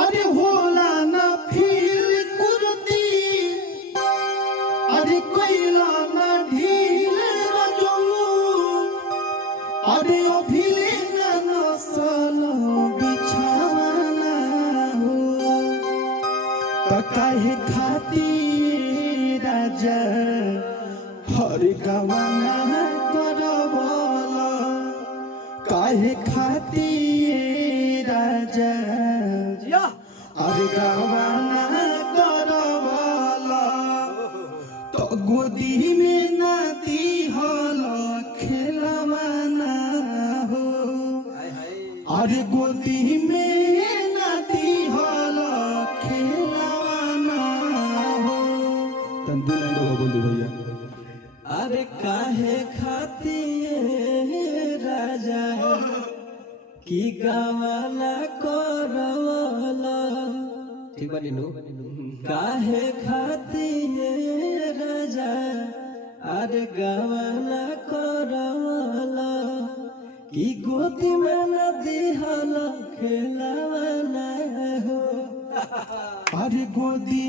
अरे होला ना फील कुर्ती अरे कोइला ना ढील रजो अरे अभिले ना नसल बिछाना हो तो काहे खाती राजा हर गवाना करवला काहे खाती राजा अरे गवाना करवला तो गोदी में नाती हल खेलवाना हो अरे गोदी में नाती हल खेलवाना हो तंदू लाइन हो बोल भैया अरे काहे खाती राजा की गावाला करवला ठीक बा नीनू काहे खाती राजा अरे गावाला करवला की गोदी में नदी हल खेलवाना हो अरे गोदी